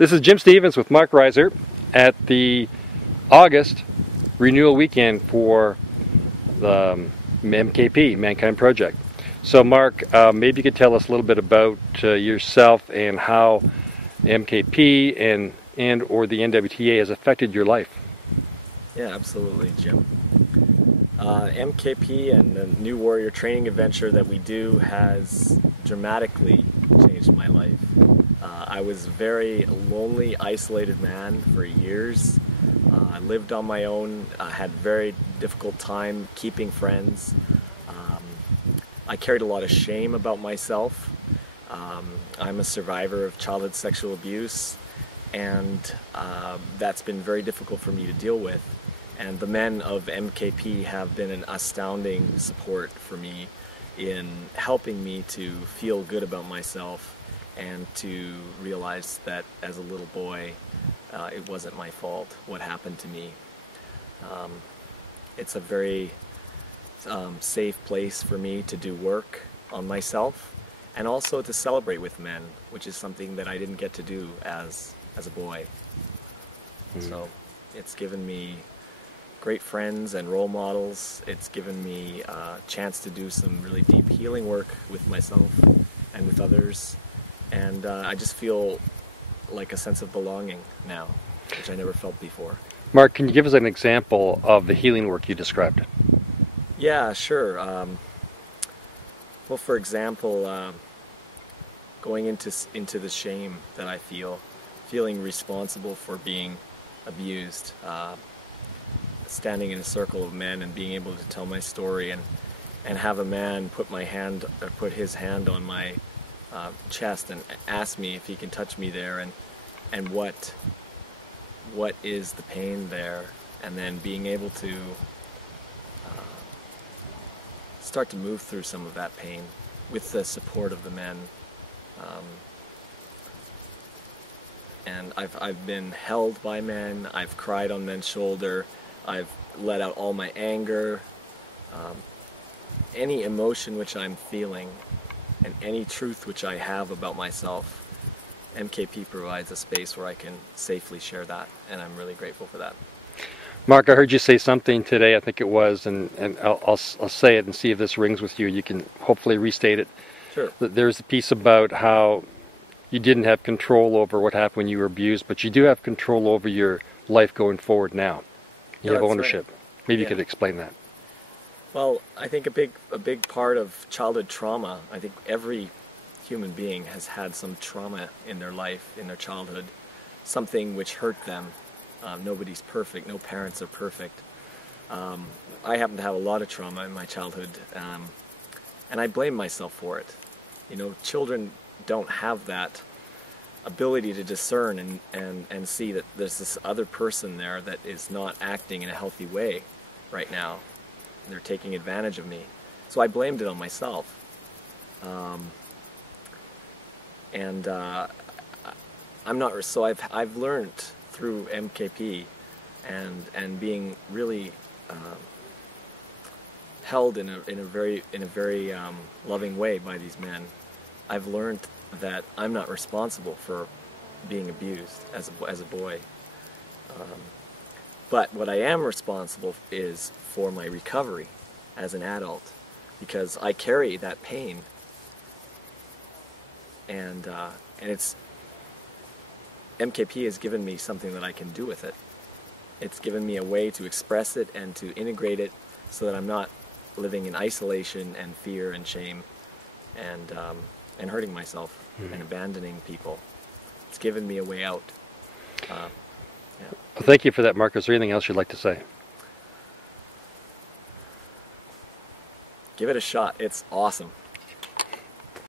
This is Jim Stevens with Mark Reiser at the August Renewal weekend for the MKP, ManKind Project. So Mark, maybe you could tell us a little bit about yourself and how MKP and or the NWTA has affected your life. Yeah, absolutely, Jim. MKP and the New Warrior training adventure that we do has dramatically changed my life. I was a very lonely, isolated man for years. I lived on my own. I had a very difficult time keeping friends. I carried a lot of shame about myself. I'm a survivor of childhood sexual abuse, and that's been very difficult for me to deal with. And the men of MKP have been an astounding support for me in helping me to feel good about myself and to realize that as a little boy, it wasn't my fault what happened to me. It's a very safe place for me to do work on myself and also to celebrate with men, which is something that I didn't get to do as a boy. So it's given me great friends and role models. It's given me a chance to do some really deep healing work with myself and with others. And I just feel like a sense of belonging now, which I never felt before. Mark, can you give us an example of the healing work you described? Yeah, sure. Well, for example, going into the shame that I feel, feeling responsible for being abused, standing in a circle of men and being able to tell my story and have a man put his hand on my chest and ask me if he can touch me there and what is the pain there, and then being able to start to move through some of that pain with the support of the men. And I've been held by men, I've cried on men's shoulder, I've let out all my anger, any emotion which I'm feeling and any truth which I have about myself. MKP provides a space where I can safely share that, and I'm really grateful for that. Mark, I heard you say something today, I think it was, and I'll say it and see if this rings with you. You can hopefully restate it. Sure. There's a piece about how you didn't have control over what happened when you were abused, but you do have control over your life going forward now. You have ownership. Right. Maybe you could explain that. Well, I think a big part of childhood trauma, I think every human being has had some trauma in their life, in their childhood, something which hurt them. Nobody's perfect, no parents are perfect. I happen to have a lot of trauma in my childhood, and I blame myself for it. You know, children don't have that ability to discern and see that there's this other person there that is not acting in a healthy way right now. They're taking advantage of me. So I blamed it on myself. I've learned through MKP and being really held in a very loving way by these men. I've learned that I'm not responsible for being abused as a boy. But what I am responsible is for my recovery as an adult, because I carry that pain, and it's MKP has given me something that I can do with it. It's given me a way to express it and to integrate it so that I'm not living in isolation and fear and shame and hurting myself and abandoning people. It's given me a way out. Yeah. Well, thank you for that, Mark. Is there anything else you'd like to say? Give it a shot. It's awesome.